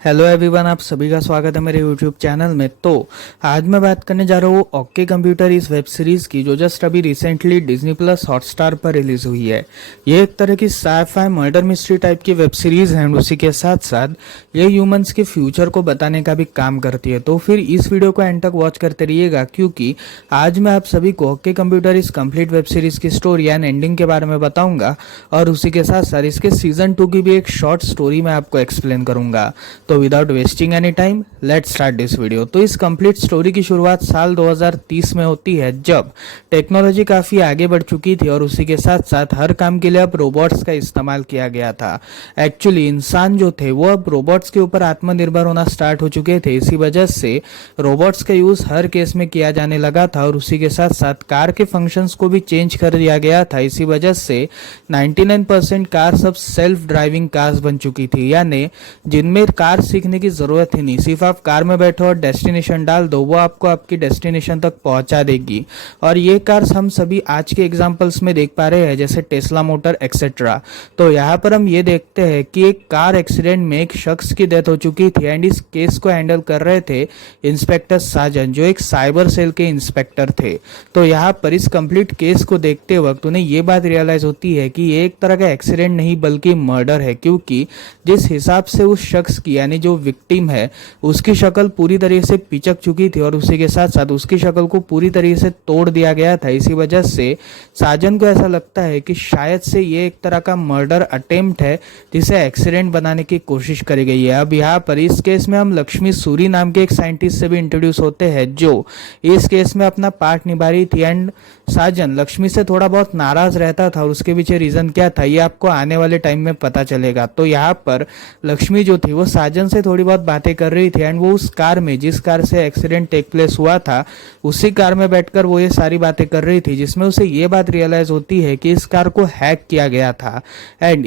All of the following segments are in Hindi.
हेलो एवरीवन, आप सभी का स्वागत है मेरे यूट्यूब चैनल में। तो आज मैं बात करने जा रहा हूँ ओके कंप्यूटर इस वेब सीरीज की, जो जस्ट अभी रिसेंटली डिज्नी प्लस हॉटस्टार पर रिलीज हुई है। ये एक तरह की साइ-फाई मर्डर मिस्ट्री टाइप की वेब सीरीज है, उसी के साथ साथ ये ह्यूमंस के फ्यूचर को बताने का भी काम करती है। तो फिर इस वीडियो को एंड तक वॉच करते रहिएगा, क्योंकि आज मैं आप सभी को ओके कंप्यूटर इस कंप्लीट वेब सीरीज की स्टोरी एंड एंडिंग के बारे में बताऊंगा, और उसी के साथ साथ इसके सीजन 2 की भी एक शॉर्ट स्टोरी मैं आपको एक्सप्लेन करूंगा। तो without wasting any time let's start this video. तो इस कंप्लीट स्टोरी की शुरुआत साल 2030 में होती है, जब टेक्नोलॉजी काफ़ी आगे बढ़ चुकी थी और उसी के साथ साथ हर काम के लिए अब रोबोट्स का इस्तेमाल किया गया था। एक्चुअली इंसान जो थे वो अब रोबोट्स के ऊपर आत्मनिर्भर होना स्टार्ट हो चुके थे। इसी वजह से रोबोट्स का यूज़ हर केस में किया जाने लगा था, और उसी के साथ साथ कार के फंक्शंस को भी चेंज कर दिया गया था। इसी वजह से 99% कार्स अब सेल्फ ड्राइविंग कार्स बन चुकी थी, यानी जिनमें कार सीखने की जरूरत ही नहीं, सिर्फ आप कार में बैठो और डेस्टिनेशन डाल दो, वो आपको आपकी डेस्टिनेशन तक पहुंचा देगी। और ये कार्स हम सभी आज के एग्जांपल्स में देख पा रहे हैं, जैसे टेस्ला मोटर एक्सेट्रा। तो यहाँ पर हम ये देखते हैं कि एक कार एक्सीडेंट में एक शख्स की डेथ हो चुकी थी, एंड इस केस को हैंडल कर रहे थे इंस्पेक्टर साजन, जो एक साइबर सेल के इंस्पेक्टर थे। तो यहाँ पर इस कंप्लीट केस को देखते वक्त उन्हें ये बात रियलाइज होती है कि ये एक तरह का एक्सीडेंट नहीं बल्कि मर्डर है, क्योंकि जिस हिसाब से उस शख्स की, यानी जो विक्टिम है, उसकी शक्ल पूरी तरीके से पिचक चुकी थी और उसी के साथ साथ उसकी शक्ल को पूरी तरीके से तोड़ दिया गया था। इसी वजह से साजन को ऐसा लगता है कि शायद से ये एक तरह का मर्डर अटेम्प्ट है, जिसे एक्सीडेंट बनाने की कोशिश करी गई है। अब यहाँ पर इस केस में हम लक्ष्मी सूरी नाम के एक साइंटिस्ट से भी इंट्रोड्यूस होते हैं, जो इस केस में अपना पार्ट निभा रही थी। एंड साजन लक्ष्मी से थोड़ा बहुत नाराज रहता था, और उसके पीछे रीजन क्या था ये आपको आने वाले टाइम में पता चलेगा। तो यहाँ पर लक्ष्मी जो थी वो साजन से थोड़ी बहुत बातें कर रही थी, एंड वो उस कार में, जिस कार से एक्सीडेंट टेक प्लेस हुआ था, उसी कार में बैठकर वो ये सारी बातें कर रही थी, जिसमें उसे ये बात रियलाइज होती है कि इस कार को हैक किया गया था। एंड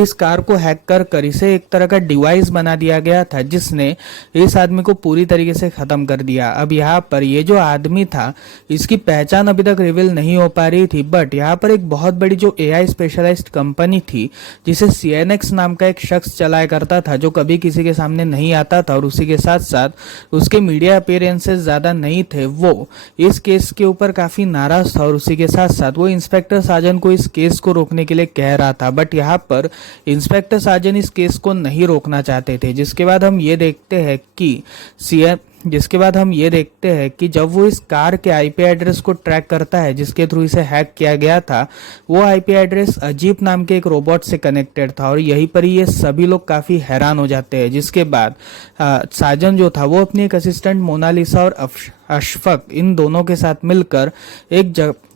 इस कार को हैक कर कर इसे एक तरह का डिवाइस बना दिया गया था, जिसने इस आदमी को पूरी तरीके से खत्म कर दिया। अब यहाँ पर ये जो आदमी था, इसकी पहचान अभी तक रिवील नहीं हो पा रही थी, बट यहाँ पर एक बहुत बड़ी जो एआई स्पेशलाइज्ड कंपनी थी, जिसे सीएनएक्स नाम का एक शख्स चलाया करता था, जो कभी किसी के सामने नहीं आता था, और उसी के साथ साथ उसके मीडिया अपीयरेंसेस ज़्यादा नहीं थे, वो इस केस के ऊपर काफ़ी नाराज था, और उसी के साथ साथ वो इंस्पेक्टर साजन को इस केस को रोकने के लिए कह रहा था। बट यहाँ पर इंस्पेक्टर साजन इस केस को नहीं रोकना चाहते थे, जिसके बाद हम ये देखते हैं कि जब वो इस कार के आईपी एड्रेस को ट्रैक करता है, जिसके थ्रू इसे हैक किया गया था, वो आईपी एड्रेस अजीब नाम के एक रोबोट से कनेक्टेड था, और यहीं पर ही ये सभी लोग काफ़ी हैरान हो जाते हैं। जिसके बाद साजन जो था वो अपनी एक असिस्टेंट मोनालिसा और अशफक, इन दोनों के साथ मिलकर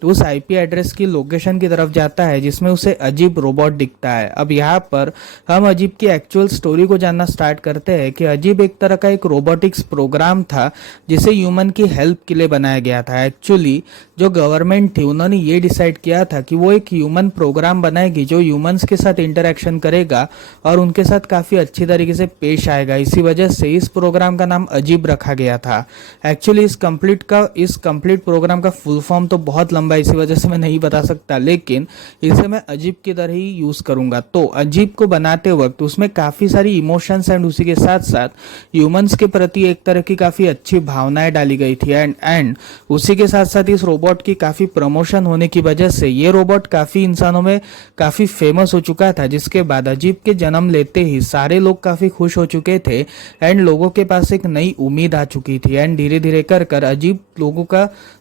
उस आईपी एड्रेस की लोकेशन की तरफ जाता है, जिसमें उसे अजीब रोबोट दिखता है। अब यहाँ पर हम अजीब की एक्चुअल स्टोरी को जानना स्टार्ट करते हैं कि अजीब एक तरह का एक रोबोटिक्स प्रोग्राम था, जिसे ह्यूमन की हेल्प के लिए बनाया गया था। एक्चुअली जो गवर्नमेंट थी, उन्होंने ये डिसाइड किया था कि वो एक ह्यूमन प्रोग्राम बनाएगी, जो ह्यूमंस के साथ इंटरेक्शन करेगा और उनके साथ काफ़ी अच्छी तरीके से पेश आएगा। इसी वजह से इस प्रोग्राम का नाम अजीब रखा गया था। एक्चुअली इस कंप्लीट प्रोग्राम का फुल फॉर्म तो बहुत लंबा है, इसी वजह से मैं नहीं बता सकता, लेकिन इसे मैं अजीब की तरह ही यूज करूंगा। तो अजीब को बनाते वक्त उसमें काफी सारी इमोशंस एंड उसी के साथ साथ ह्यूमंस के प्रति एक तरह की काफी अच्छी भावनाएं डाली गई थी। एंड उसी के साथ साथ इस रोबोट की काफी प्रमोशन होने की वजह से ये रोबोट काफी इंसानों में काफी फेमस हो चुका था। जिसके बाद अजीब के जन्म लेते ही सारे लोग काफी खुश हो चुके थे, एंड लोगों के पास एक नई उम्मीद आ चुकी थी, एंड धीरे धीरे कर अजीब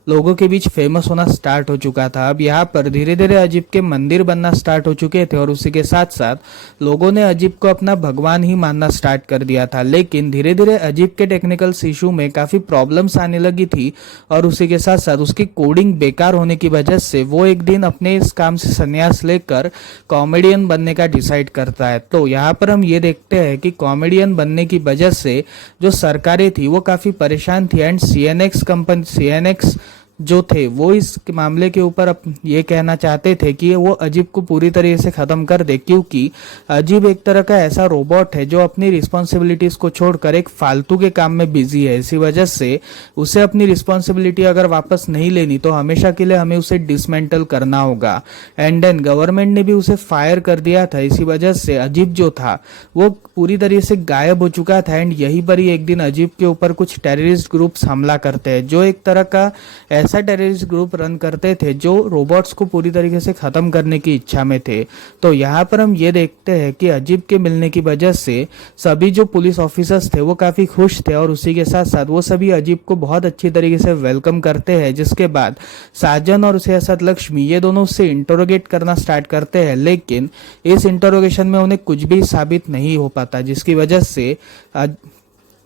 लोगों के बीच फेमस होना स्टार्ट हो चुका था। अब यहाँ पर धीरे धीरे अजीब के मंदिर बनना स्टार्ट हो चुके थे, और उसी के साथ साथ लोगों ने अजीब को अपना भगवान ही मानना स्टार्ट कर दिया था। लेकिन धीरे धीरे अजीब के टेक्निकल इशू में काफी प्रॉब्लम्स आने लगी थी, और उसी के साथ साथ उसकी कोडिंग बेकार होने की वजह से वो एक दिन अपने इस काम से संन्यास लेकर कॉमेडियन बनने का डिसाइड करता है। तो यहाँ पर हम ये देखते हैं कि कॉमेडियन बनने की वजह से जो सरकारें थी वो काफी परेशान थी, एंड सीएनएक्स जो थे वो इस मामले के ऊपर ये कहना चाहते थे कि वो अजीब को पूरी तरीके से ख़त्म कर दे, क्योंकि अजीब एक तरह का ऐसा रोबोट है जो अपनी रिस्पॉन्सिबिलिटीज को छोड़कर एक फालतू के काम में बिजी है। इसी वजह से उसे अपनी रिस्पॉन्सिबिलिटी अगर वापस नहीं लेनी तो हमेशा के लिए हमें उसे डिसमेंटल करना होगा। एंड देन गवर्नमेंट ने भी उसे फायर कर दिया था। इसी वजह से अजीब जो था वो पूरी तरीके से गायब हो चुका था। एंड यही पर ही एक दिन अजीब के ऊपर कुछ टेररिस्ट ग्रुप्स हमला करते हैं, जो एक तरह का ऐसा टेररिस्ट ग्रुप रन करते थे जो रोबोट्स को पूरी तरीके से खत्म करने की इच्छा में थे। तो यहाँ पर हम ये देखते हैं कि अजीब के मिलने की वजह से सभी जो पुलिस ऑफिसर्स थे वो काफी खुश थे, और उसी के साथ साथ वो सभी अजीब को बहुत अच्छी तरीके से वेलकम करते हैं। जिसके बाद साजन और उसे असद लक्ष्मी ये दोनों उससे इंटरोगेट करना स्टार्ट करते हैं, लेकिन इस इंटरोगेशन में उन्हें कुछ भी साबित नहीं हो पाता, जिसकी वजह से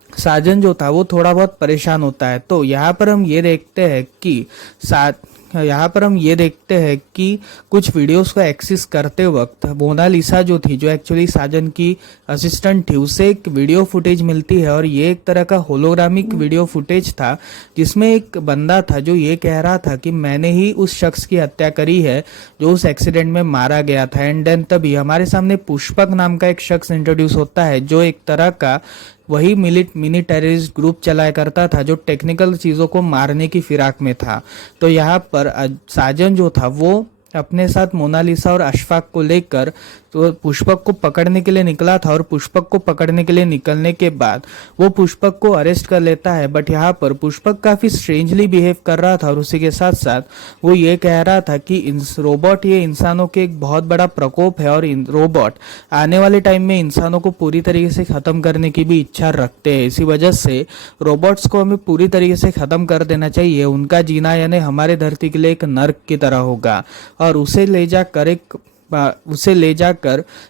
साजन जो था वो थोड़ा बहुत परेशान होता है। तो यहाँ पर हम ये देखते हैं कि कुछ वीडियोस को एक्सेस करते वक्त मोनालिसा जो थी, जो एक्चुअली साजन की असिस्टेंट थी, उसे एक वीडियो फुटेज मिलती है। और ये एक तरह का होलोग्रामिक वीडियो फुटेज था जिसमें एक बंदा था जो ये कह रहा था कि मैंने ही उस शख्स की हत्या करी है जो उस एक्सीडेंट में मारा गया था। एंड देन तभी हमारे सामने पुष्पक नाम का एक शख्स इंट्रोड्यूस होता है जो एक तरह का वही मिनी टेररिस्ट ग्रुप चलाया करता था जो टेक्निकल चीज़ों को मारने की फिराक में था। तो यहाँ पर साजन जो था वो अपने साथ मोनालिसा और अशफाक को लेकर तो पुष्पक को पकड़ने के लिए निकला था, और पुष्पक को पकड़ने के लिए निकलने के बाद वो पुष्पक को अरेस्ट कर लेता है। बट यहाँ पर पुष्पक काफ़ी स्ट्रेंजली बिहेव कर रहा था, और उसी के साथ साथ वो ये कह रहा था कि रोबोट ये इंसानों के एक बहुत बड़ा प्रकोप है, और रोबोट आने वाले टाइम में इंसानों को पूरी तरीके से ख़त्म करने की भी इच्छा रखते हैं। इसी वजह से रोबोट्स को हमें पूरी तरीके से ख़त्म कर देना चाहिए। उनका जीना यानी हमारे धरती के लिए एक नर्क की तरह होगा, और उसे ले जाकर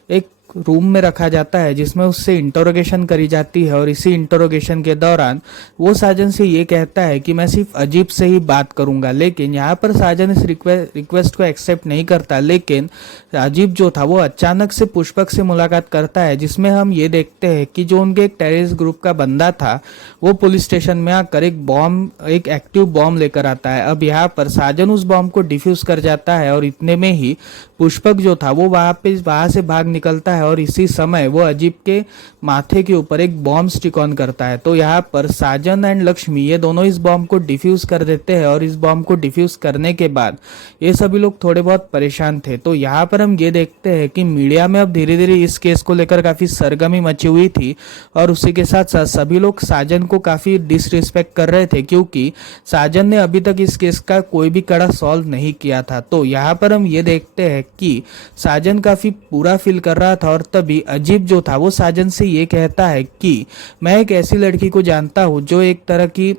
एक रूम में रखा जाता है जिसमें उससे इंटरोगेशन करी जाती है। और इसी इंटरोगेशन के दौरान वो साजन से ये कहता है कि मैं सिर्फ अजीब से ही बात करूंगा, लेकिन यहाँ पर साजन इस रिक्वेस्ट को एक्सेप्ट नहीं करता। लेकिन अजीब जो था वो अचानक से पुष्पक से मुलाकात करता है, जिसमें हम ये देखते हैं कि जो उनके एक टेररिस्ट ग्रुप का बंदा था वो पुलिस स्टेशन में आकर एक एक्टिव बॉम्ब लेकर आता है। अब यहाँ पर साजन उस बॉम्ब को डिफ्यूज कर जाता है, और इतने में ही पुष्पक जो था वो वहां से भाग निकलता है, और इसी समय वो अजीब के माथे के ऊपर एक बॉम्ब स्टिक ऑन करता है। तो यहाँ पर साजन एंड लक्ष्मी ये दोनों इस बॉम्ब को डिफ्यूज कर देते हैं, और इस बॉम्ब को डिफ्यूज करने के बाद ये सभी लोग थोड़े बहुत परेशान थे। तो यहाँ पर हम ये देखते हैं कि मीडिया में अब धीरे धीरे इस केस को लेकर काफी सरगर्मी मची हुई थी, और उसी के साथ साथ सभी लोग साजन को काफी डिसरिस्पेक्ट कर रहे थे, क्योंकि साजन ने अभी तक इस केस का कोई भी कड़ा सॉल्व नहीं किया था। तो यहाँ पर हम ये देखते हैं कि साजन काफी बुरा फील कर रहा था, और तभी अजीब जो था वो साजन से ये कहता है कि मैं एक ऐसी लड़की को जानता हूँ जो एक तरह की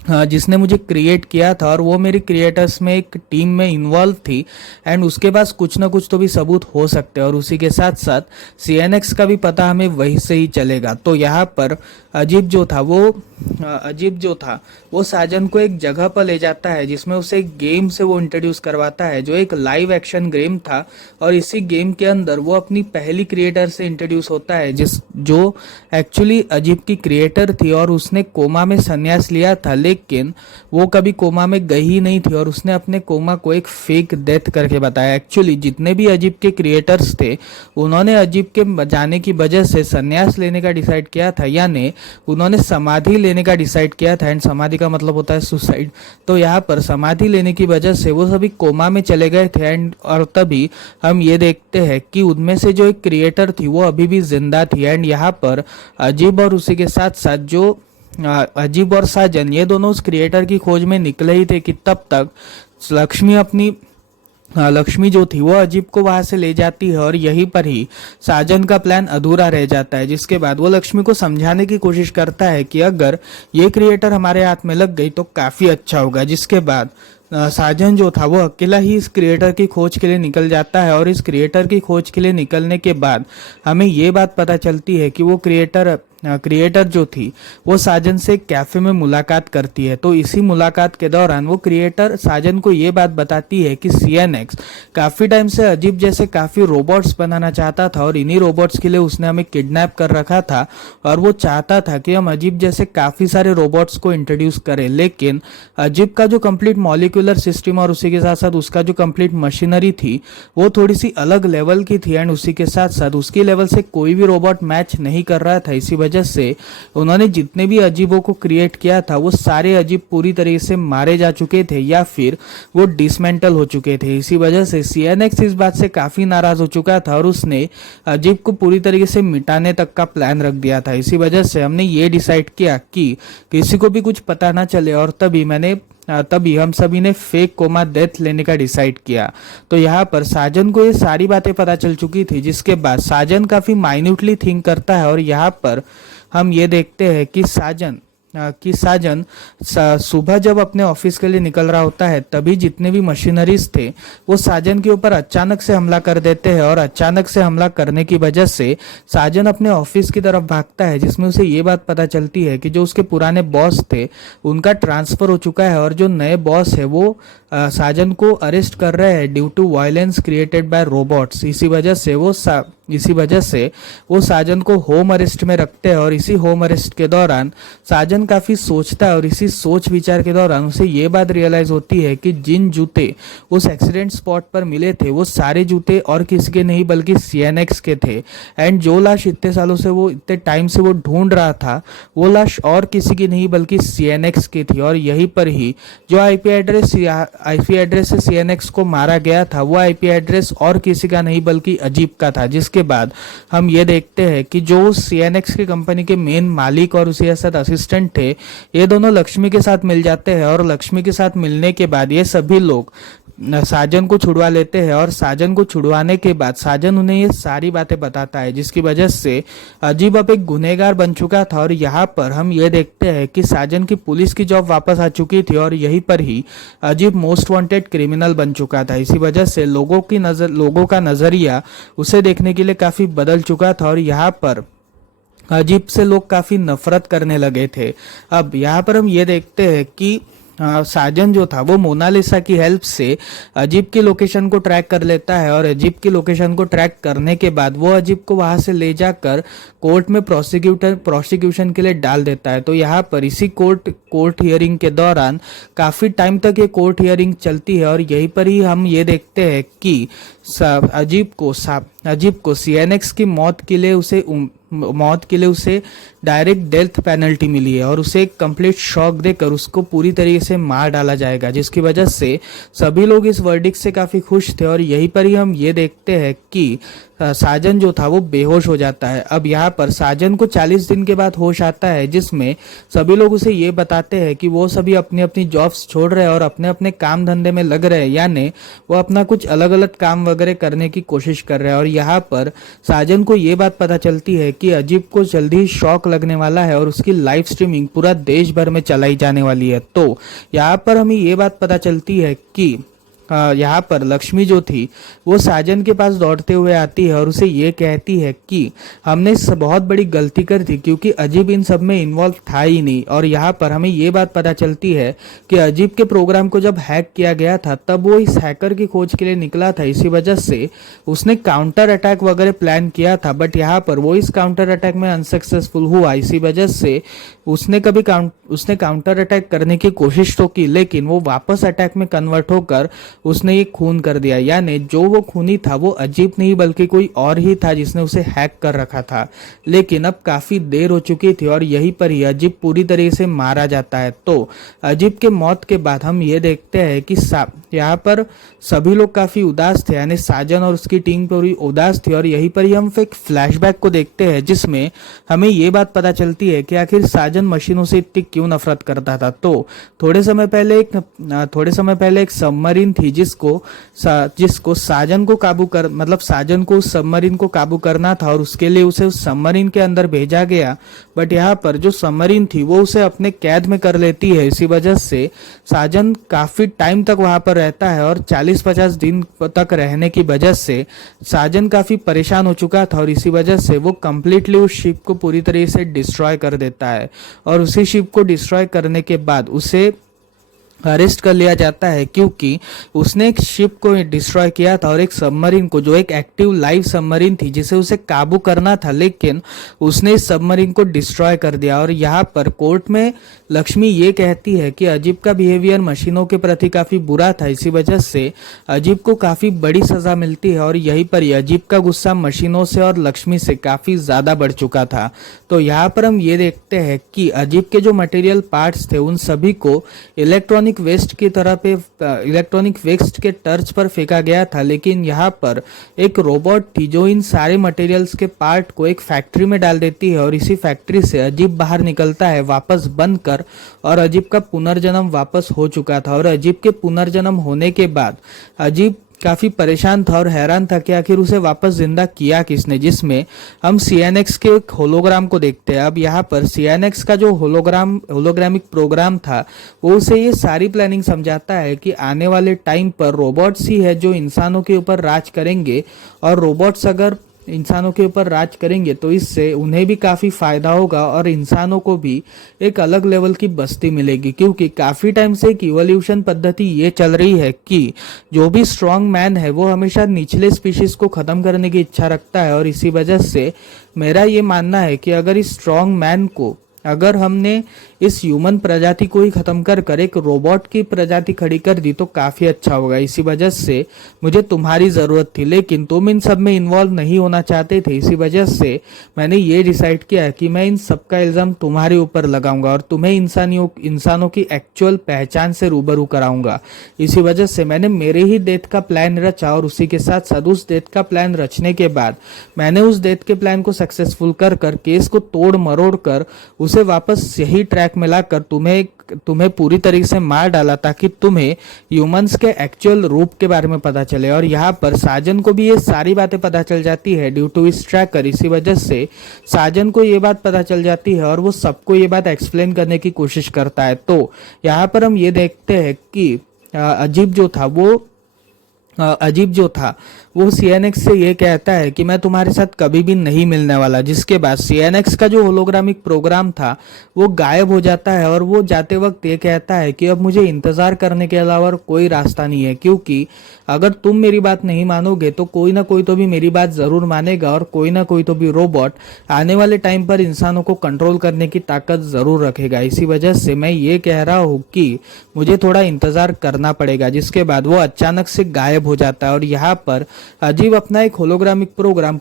जिसने मुझे क्रिएट किया था, और वो मेरी क्रिएटर्स में एक टीम में इन्वॉल्व थी, एंड उसके पास कुछ ना कुछ तो भी सबूत हो सकते हैं। और उसी के साथ साथ CNX का भी पता हमें वहीं से ही चलेगा। तो यहाँ पर अजीब जो था वो साजन को एक जगह पर ले जाता है जिसमें उसे एक गेम से वो इंट्रोड्यूस करवाता है जो एक लाइव एक्शन गेम था, और इसी गेम के अंदर वो अपनी पहली क्रिएटर से इंट्रोड्यूस होता है जो एक्चुअली अजीब की क्रिएटर थी, और उसने कोमा में संन्यास लिया था, लेकिन वो कभी कोमा में गई ही नहीं थी, और उसने अपने कोमा को एक फेक डेथ करके बताया। एक्चुअली जितने भी अजीब के क्रिएटर्स थे उन्होंने अजीब के जाने की वजह से संन्यास लेने का डिसाइड किया था, यानी उन्होंने समाधि लेने का डिसाइड किया था। एंड समाधि का मतलब होता है सुसाइड। तो यहाँ पर समाधि लेने की वजह से वो सभी कोमा में चले गए थे। एंड और तभी हम ये देखते हैं कि उनमें से जो एक क्रिएटर थी वो अभी भी जिंदा थी। एंड यहाँ पर अजीब और उसी के साथ साथ जो अजीब और साजन ये दोनों उस क्रिएटर की खोज में निकले ही थे कि तब तक लक्ष्मी जो थी वो अजीब को वहां से ले जाती है, और यहीं पर ही साजन का प्लान अधूरा रह जाता है। जिसके बाद वो लक्ष्मी को समझाने की कोशिश करता है कि अगर ये क्रिएटर हमारे हाथ में लग गई तो काफी अच्छा होगा। जिसके बाद साजन जो था वो अकेला ही इस क्रिएटर की खोज के लिए निकल जाता है, और इस क्रिएटर की खोज के लिए निकलने के बाद हमें ये बात पता चलती है कि वो क्रिएटर क्रिएटर जो थी वो साजन से कैफे में मुलाकात करती है। तो इसी मुलाकात के दौरान वो क्रिएटर साजन को ये बात बताती है कि सीएनएक्स काफी टाइम से अजीब जैसे काफी रोबोट्स बनाना चाहता था और इन्हीं रोबोट्स के लिए उसने हमें किडनैप कर रखा था और वो चाहता था कि हम अजीब जैसे काफी सारे रोबोट्स को इंट्रोड्यूस करें। लेकिन अजीब का जो कंप्लीट मॉलिक्यूलर सिस्टम और उसी के साथ साथ उसका जो कंप्लीट मशीनरी थी वो थोड़ी सी अलग लेवल की थी एंड उसी के साथ साथ उसकी लेवल से कोई भी रोबोट मैच नहीं कर रहा था। इसी वजह से उन्होंने जितने भी अजीबों को क्रिएट किया था वो सारे अजीब पूरी तरीके से मारे जा चुके थे या फिर वो डिसमेंटल हो चुके थे। इसी वजह से सीएनएक्स इस बात से काफी नाराज हो चुका था और उसने अजीब को पूरी तरीके से मिटाने तक का प्लान रख दिया था। इसी वजह से हमने ये डिसाइड किया कि किसी को भी कुछ पता ना चले और तभी हम सभी ने फेक कोमा डेथ लेने का डिसाइड किया। तो यहाँ पर साजन को ये सारी बातें पता चल चुकी थी, जिसके बाद साजन काफी माइन्यूटली थिंक करता है और यहाँ पर हम ये देखते हैं कि साजन सुबह जब अपने ऑफिस के लिए निकल रहा होता है तभी जितने भी मशीनरीज थे वो साजन के ऊपर अचानक से हमला कर देते हैं और अचानक से हमला करने की वजह से साजन अपने ऑफिस की तरफ भागता है, जिसमें उसे ये बात पता चलती है कि जो उसके पुराने बॉस थे उनका ट्रांसफर हो चुका है और जो नए बॉस है वो साजन को अरेस्ट कर रहे हैं due to violence created by robots. इसी वजह से वो साजन को होम अरेस्ट में रखते हैं और इसी होम अरेस्ट के दौरान साजन काफी सोचता है और इसी सोच विचार के दौरान उसे ये बात रियलाइज होती है कि जिन जूते उस एक्सीडेंट स्पॉट पर मिले थे वो सारे जूते और किसी के नहीं बल्कि सीएनएक्स के थे एंड जो लाश इतने टाइम से वो ढूंढ रहा था वो लाश और किसी की नहीं बल्कि सीएनएक्स की थी। और यहीं पर ही जो आईपी एड्रेस से सीएनएक्स को मारा गया था वो आईपी एड्रेस और किसी का नहीं बल्कि अजीब का था। जिसके बाद हम ये देखते हैं कि जो सीएनएक्स की कंपनी के मेन मालिक और उसी के साथ असिस्टेंट थे ये दोनों लक्ष्मी के साथ मिल जाते हैं और लक्ष्मी के साथ मिलने के बाद ये सभी लोग साजन को छुड़वा लेते हैं और साजन को छुड़वाने के बाद साजन उन्हें ये सारी बातें बताता है, जिसकी वजह से अजीब अब एक गुनहगार बन चुका था। और यहाँ पर हम ये देखते हैं कि साजन की पुलिस की जॉब वापस आ चुकी थी और यहीं पर ही अजीब मोस्ट वांटेड क्रिमिनल बन चुका था। इसी वजह से लोगों का नजरिया उसे देखने के लिए काफी बदल चुका था और यहाँ पर अजीब से लोग काफी नफरत करने लगे थे। अब यहाँ पर हम ये देखते हैं कि साजन जो था वो मोनालिसा की हेल्प से अजीब की लोकेशन को ट्रैक कर लेता है और अजीब की लोकेशन को ट्रैक करने के बाद वो अजीब को वहां से ले जाकर कोर्ट में प्रोसिक्यूशन के लिए डाल देता है। तो यहाँ पर इसी कोर्ट हियरिंग के दौरान काफी टाइम तक ये कोर्ट हियरिंग चलती है और यहीं पर ही हम ये देखते हैं कि अजीब को सीएनएक्स की मौत के लिए उसे डायरेक्ट डेथ पेनल्टी मिली है और उसे एक कंप्लीट शॉक देकर उसको पूरी तरीके से मार डाला जाएगा, जिसकी वजह से सभी लोग इस वर्डिक्ट से काफी खुश थे। और यहीं पर ही हम ये देखते हैं कि साजन जो था वो बेहोश हो जाता है। अब यहाँ पर साजन को 40 दिन के बाद होश आता है, जिसमें सभी लोग उसे ये बताते हैं कि वो सभी अपनी अपनी जॉब्स छोड़ रहे हैं और अपने अपने काम धंधे में लग रहे हैं, यानी वो अपना कुछ अलग अलग काम वगैरह करने की कोशिश कर रहे हैं। और यहाँ पर साजन को ये बात पता चलती है कि अजीब को जल्दी ही शॉक लगने वाला है और उसकी लाइव स्ट्रीमिंग पूरा देश भर में चलाई जाने वाली है। तो यहाँ पर हमें ये बात पता चलती है कि यहाँ पर लक्ष्मी जो थी वो साजन के पास दौड़ते हुए आती है और उसे ये कहती है कि हमने बहुत बड़ी गलती कर दी क्योंकि अजीब इन सब में इन्वॉल्व था ही नहीं। और यहाँ पर हमें ये बात पता चलती है कि अजीब के प्रोग्राम को जब हैक किया गया था तब वो इस हैकर की खोज के लिए निकला था। इसी वजह से उसने काउंटर अटैक वगैरह प्लान किया था, बट यहाँ पर वो इस काउंटर अटैक में अनसक्सेसफुल हुआ। इसी वजह से उसने काउंटर अटैक करने की कोशिश तो की, लेकिन वो वापस अटैक में कन्वर्ट होकर उसने ये खून कर दिया, यानी जो वो खूनी था वो अजीब नहीं बल्कि कोई और ही था जिसने उसे हैक कर रखा था। लेकिन अब काफी देर हो चुकी थी और यहीं पर ही अजीब पूरी तरीके से मारा जाता है। तो अजीब के मौत के बाद हम ये देखते हैं कि यहाँ पर सभी लोग काफी उदास थे, यानी साजन और उसकी टीम पूरी उदास थी। और यहीं पर ही हम एक फ्लैशबैक को देखते हैं जिसमें हमें ये बात पता चलती है कि आखिर साजन मशीनों से इतनी क्यों नफरत करता था। तो थोड़े समय पहले एक सबमरीन थी जिसको साजन को उस सबमरीन को काबू करना था और उसके लिए उसे उस सबमरीन के अंदर भेजा गया, बट यहाँ पर जो सबमरीन थी वो उसे अपने कैद में कर लेती है। इसी वजह से साजन काफी टाइम तक वहां पर रहता है और 40-50 दिन तक रहने की वजह से साजन काफी परेशान हो चुका था और इसी वजह से वो कंप्लीटली उस शिप को पूरी तरीके से डिस्ट्रॉय कर देता है और उसी शिप को डिस्ट्रॉय करने के बाद उसे अरेस्ट कर लिया जाता है, क्योंकि उसने एक शिप को डिस्ट्रॉय किया था और एक सबमरीन को, जो एक एक्टिव लाइव सबमरीन थी जिसे उसे काबू करना था, लेकिन उसने इस सबमरीन को डिस्ट्रॉय कर दिया। और यहाँ पर कोर्ट में लक्ष्मी ये कहती है कि अजीब का बिहेवियर मशीनों के प्रति काफी बुरा था, इसी वजह से अजीब को काफी बड़ी सजा मिलती है और यहीं पर ही अजीब का गुस्सा मशीनों से और लक्ष्मी से काफी ज्यादा बढ़ चुका था। तो यहाँ पर हम ये देखते हैं कि अजीब के जो मटेरियल पार्ट्स थे उन सभी को इलेक्ट्रॉनिक वेस्ट की तरह पे इलेक्ट्रॉनिक वेस्ट के टर्च पर फेंका गया था, लेकिन यहाँ पर एक रोबोट थी जो इन सारे मटेरियल्स के पार्ट को एक फैक्ट्री में डाल देती है और इसी फैक्ट्री से अजीब बाहर निकलता है वापस बनकर, और अजीब का पुनर्जन्म वापस हो चुका था। और अजीब के पुनर्जन्म होने के बाद अजीब काफी परेशान था और हैरान था कि आखिर उसे वापस जिंदा किया किसने, जिसमें हम सीएनएक्स के एक होलोग्राम को देखते हैं। अब यहाँ पर सीएनएक्स का जो होलोग्रामिक प्रोग्राम था वो उसे ये सारी प्लानिंग समझाता है कि आने वाले टाइम पर रोबोट्स ही है जो इंसानों के ऊपर राज करेंगे, और रोबोट्स अगर इंसानों के ऊपर राज करेंगे तो इससे उन्हें भी काफी फायदा होगा और इंसानों को भी एक अलग लेवल की बस्ती मिलेगी, क्योंकि काफी टाइम से एक इवोल्यूशन पद्धति ये चल रही है कि जो भी स्ट्रांग मैन है वो हमेशा निचले स्पीशीज को खत्म करने की इच्छा रखता है। और इसी वजह से मेरा ये मानना है कि अगर इस स्ट्रांग मैन को, अगर हमने इस ह्यूमन प्रजाति को ही खत्म कर एक रोबोट की प्रजाति खड़ी कर दी तो काफी अच्छा होगा। इसी वजह से मुझे तुम्हारी जरूरत थी, लेकिन तुम इन सब में इन्वॉल्व नहीं होना चाहते थे, इसी वजह से मैंने ये डिसाइड किया कि मैं इन सब का इल्जाम तुम्हारे ऊपर लगाऊंगा और तुम्हें इंसानों की एक्चुअल पहचान से रूबरू कराऊंगा। इसी वजह से मैंने मेरे ही डेथ का प्लान रचा और उसी के साथ साथ उस डेथ का प्लान रचने के बाद मैंने उस डेथ के प्लान को सक्सेसफुल कर केस को तोड़ मरोड़ कर उसे वापस सही ट्रैक में लाकर तुम्हें पूरी तरीके से मार डाला, ताकि तुम्हें ह्यूमंस के एक्चुअल रूप के बारे में पता चले। और यहाँ पर साजन को भी ये सारी बातें पता चल जाती है ड्यू टू इस ट्रैकर। इसी वजह से साजन को ये बात पता चल जाती है और वो सबको ये बात एक्सप्लेन करने की कोशिश करता है। तो यहाँ पर हम ये देखते हैं कि अजीब जो था वो सीएनएक्स से ये कहता है कि मैं तुम्हारे साथ कभी भी नहीं मिलने वाला, जिसके बाद सीएनएक्स का जो होलोग्रामिक प्रोग्राम था वो गायब हो जाता है और वो जाते वक्त ये कहता है कि अब मुझे इंतजार करने के अलावा कोई रास्ता नहीं है, क्योंकि अगर तुम मेरी बात नहीं मानोगे तो कोई ना कोई तो भी मेरी बात जरूर मानेगा और कोई ना कोई तो भी रोबोट आने वाले टाइम पर इंसानों को कंट्रोल करने की ताकत जरूर रखेगा। इसी वजह से मैं ये कह रहा हूँ कि मुझे थोड़ा इंतजार करना पड़ेगा। जिसके बाद वो अचानक से गायब हो जाता है और यहाँ पर अजीब अपना एक होलोग्रामिक प्रोग्राम